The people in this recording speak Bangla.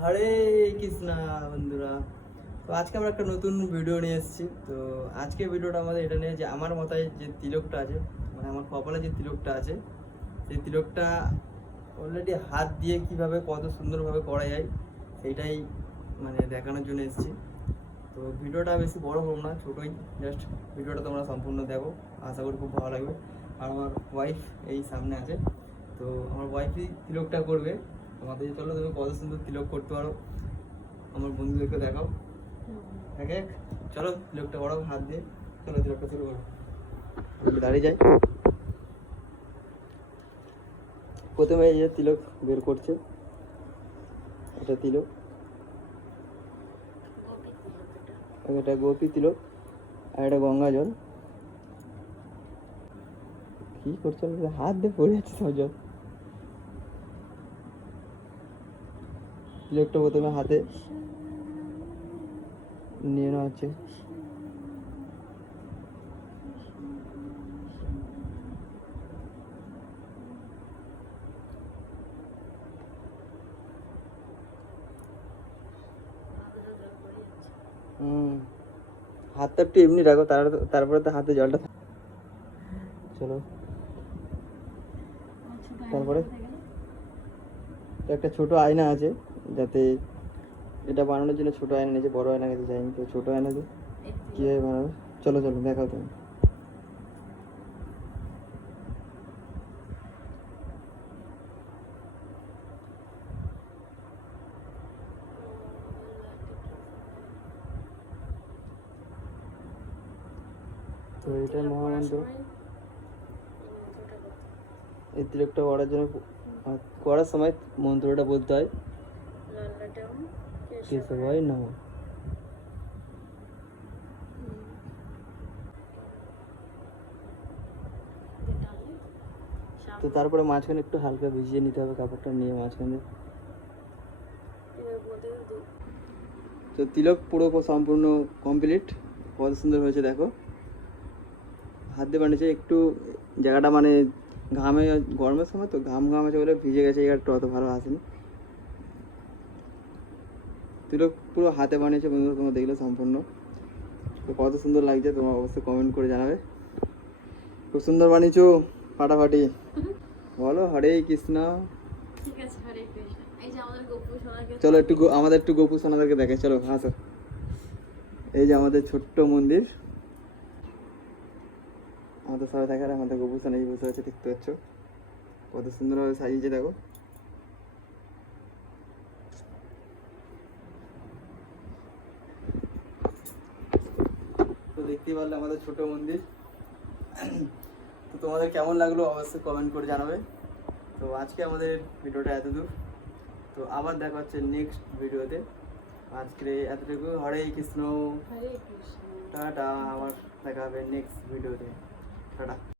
হরে কৃষ্ণা বন্ধুরা। তো আজকে আমরা একটা নতুন ভিডিও নিয়ে এসেছি। তো আজকে ভিডিওটা আমাদের এটা নিয়ে যে আমার মাথায় যে তিলকটা আছে, মানে আমার কপালে যে তিলকটা আছে, সেই তিলকটা অলরেডি হাত দিয়ে কিভাবে কত সুন্দরভাবে করা যায় সেইটাই মানে দেখানোর জন্য এসেছি। তো ভিডিওটা বেশি বড় হোক না, ছোটোই, জাস্ট ভিডিওটা তোমরা সম্পূর্ণ দেখো, আশা করি খুব ভালো লাগবে। আর আমার ওয়াইফ এই সামনে আছে, তো আমার ওয়াইফই তিলকটা করবে। তোমাদের চলো তুমি কত সুন্দর তিলক করতে পারো আমার বন্ধুদেরকে দেখাও এক এক। চলো তিলকটা করো হাত দিয়ে, চলো তিলকটা শুরু করো। দাঁড়িয়ে যাই। প্রথমে এই যে তিলক বের করছে, এটা তিলক, এটা গোপী তিলক, আর এটা গঙ্গা জল। কি করছো, হাত দিয়ে পড়ে যাচ্ছে সব জল। তিলকটা প্রথমে হাতে নিয়ে নেওয়া হচ্ছে। হাতটা একটু এমনি রাখো, তারপরে তো হাতে জলটা চলো। তারপরে তো একটা ছোট আয়না আছে, যাতে এটা বানানোর জন্য ছোট আয়না নিয়েছে, বড় আয়না নিতে চাইনি। তো ছোট আয়না দিয়ে কীভাবে বানাবে, চলো চলো দেখাও তুমি। তো এটা মহামন্ত্র, এই তিলকটা করার জন্য করার সময় মন্ত্রটা বলতে হয়, কেশবায় নমঃ। তো তারপরে মাঝখানে একটু হালকা ভিজিয়ে নিতে হবে কাপড়টা নিয়ে মাঝখানে। তো তিলক পুরো সম্পূর্ণ কমপ্লিট, কত সুন্দর হয়েছে দেখো। হাত দিয়ে বানিয়েছে, একটু জায়গাটা মানে ঘামে, গরমের সময় তো ঘাম আছে বলে ভিজে গেছে, একটু অত ভালো আসেনি। তিলক পুরো হাতে বানিয়েছে বন্ধুরা, তোমরা দেখলে সম্পূর্ণ। তো কত সুন্দর লাগছে তোমরা অবশ্যই কমেন্ট করে জানাবে। খুব সুন্দর বানিয়েছো, ফাটাফাটি। বলো হরে কৃষ্ণ। ঠিক আছে, হরে কৃষ্ণ। এই যে আমাদের গোপু সোনাকে, চলো একটু আমাদের একটু গোপু সোনাদেরকে দেখে, চলো আসো। এই যে আমাদের ছোট্ট মন্দির, আমাদের সবাই দেখার আমাদের গোপু সোনা এই বসে আছে, দেখতে পাচ্ছ কত সুন্দরভাবে সাজিয়েছে দেখো। তো দেখতেই পারলে আমাদের ছোট মন্দির। তো তোমাদের কেমন লাগলো অবশ্যই কমেন্ট করে জানাবে। তো আজকে আমাদের ভিডিওটা এতদূর, তো আবার দেখা হচ্ছে নেক্সট ভিডিওতে। আজকে এতটুকু, হরে কৃষ্ণ, হরে কৃষ্ণ, টাটা। আবার দেখা হবে নেক্সট ভিডিওতে, টাটা।